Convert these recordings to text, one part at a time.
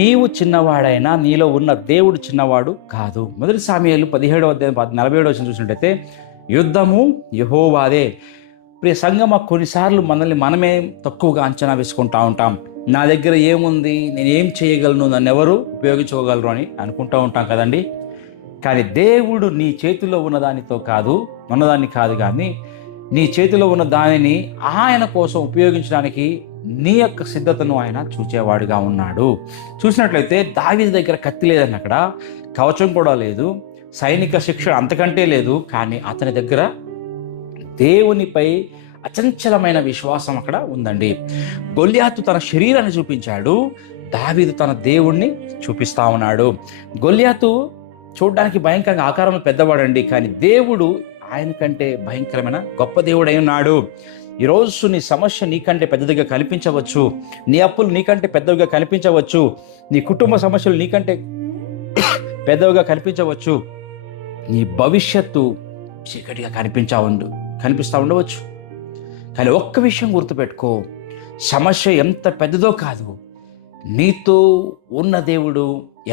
నీవు చిన్నవాడైనా నీలో ఉన్న దేవుడు చిన్నవాడు కాదు. మొదటి సామెయేలు 17వ అధ్యాయం 47వ వచనం చూసినట్టయితే యుద్ధము యెహోవాదే. ప్రియ సంగమా, కొన్నిసార్లు మనల్ని మనమే తక్కువగా అంచనా వేసుకుంటూ ఉంటాం. నా దగ్గర ఏముంది, నేను ఏం చేయగలను, నన్ను ఎవరు ఉపయోగించుకోగలరు అని అనుకుంటూ ఉంటాం కదండి. కానీ దేవుడు నీ చేతిలో ఉన్నదాన్ని కాదు కానీ నీ చేతిలో ఉన్న దానిని ఆయన కోసం ఉపయోగించడానికి నీ యొక్క సిద్ధతను ఆయన చూచేవాడుగా ఉన్నాడు. చూసినట్లయితే దావీదు దగ్గర కత్తి లేదని, అక్కడ కవచం కూడా లేదు, సైనిక శిక్షణ అంతకంటే లేదు. కానీ అతని దగ్గర దేవునిపై అచంచలమైన విశ్వాసం అక్కడ ఉందండి. గొల్యాతు తన శరీరాన్ని చూపించాడు, దావీదు తన దేవుణ్ణి చూపిస్తా ఉన్నాడు. గొల్యాతు చూడడానికి భయంకరంగా ఆకారంలో పెద్దవాడండి, కానీ దేవుడు ఆయన కంటే భయంకరమైన గొప్ప దేవుడై ఉన్నాడు. ఈరోజు నీ సమస్య నీకంటే పెద్దదిగా కనిపించవచ్చు, నీ అప్పులు నీకంటే పెద్దవిగా కనిపించవచ్చు, నీ కుటుంబ సమస్యలు నీకంటే పెద్దవిగా కనిపించవచ్చు, నీ భవిష్యత్తు చీకటిగా కనిపిస్తూ ఉండవచ్చు. కానీ ఒక్క విషయం గుర్తుపెట్టుకో, సమస్య ఎంత పెద్దదో కాదు, నీతో ఉన్న దేవుడు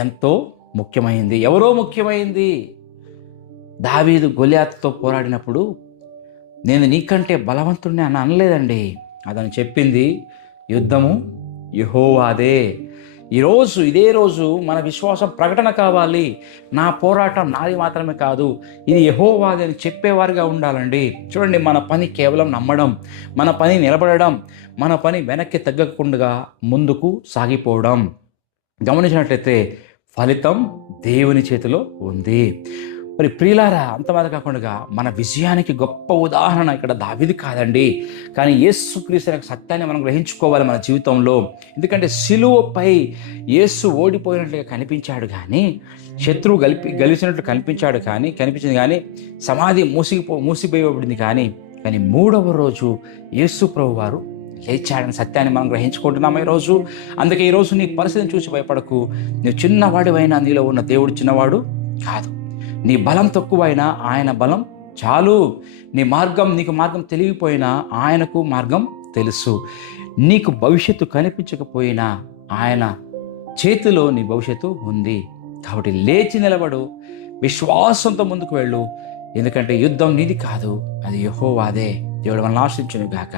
ఎంతో ముఖ్యమైంది. ఎవరో ముఖ్యమైంది. దావీదు గొల్యాతుతో పోరాడినప్పుడు నేను నీకంటే బలవంతుడిని అని అనలేదండి. అతను చెప్పింది యుద్ధము యెహోవాదే. ఇదే రోజు మన విశ్వాసం ప్రకటన కావాలి. నా పోరాటం నాది మాత్రమే కాదు, ఇది యెహోవాదే అని చెప్పేవారుగా ఉండాలండి. చూడండి, మన పని కేవలం నమ్మడం, మన పని నిలబడడం, మన పని వెనక్కి తగ్గకుండా ముందుకు సాగిపోవడం. గమనించినట్లయితే ఫలితం దేవుని చేతిలో ఉంది. మరి ప్రియులారా, అంతమాత్రం కాకుండా మన విజయానికి గొప్ప ఉదాహరణ ఇక్కడ దావీదు కాదండి, కానీ యేసుక్రీస్తు యొక్క సత్యాన్ని మనం గ్రహించుకోవాలి మన జీవితంలో. ఎందుకంటే సిలువపై యేసు ఓడిపోయినట్లుగా కనిపించాడు, కానీ శత్రువు గెలిచినట్లు కనిపించింది కానీ సమాధి మూసిపోయబడింది. కానీ మూడవ రోజు యేసు ప్రభు వారు లేచాడని సత్యాన్ని మనం గ్రహించుకుంటున్నాము ఈరోజు. అందుకే ఈరోజు నీ పరిస్థితిని చూసి భయపడకు. నువ్వు చిన్నవాడివైనా నీలో ఉన్న దేవుడు చిన్నవాడు కాదు. నీ బలం తక్కువైనా ఆయన బలం చాలు. నీకు మార్గం తెలియకపోయినా ఆయనకు మార్గం తెలుసు. నీకు భవిష్యత్తు కనిపించకపోయినా ఆయన చేతిలో నీ భవిష్యత్తు ఉంది. కాబట్టి లేచి నిలబడు, విశ్వాసంతో ముందుకు వెళ్ళు. ఎందుకంటే యుద్ధం నీది కాదు, అది యెహోవాదే. దేవుడు మనల్ని ఆశీర్వదించును గాక.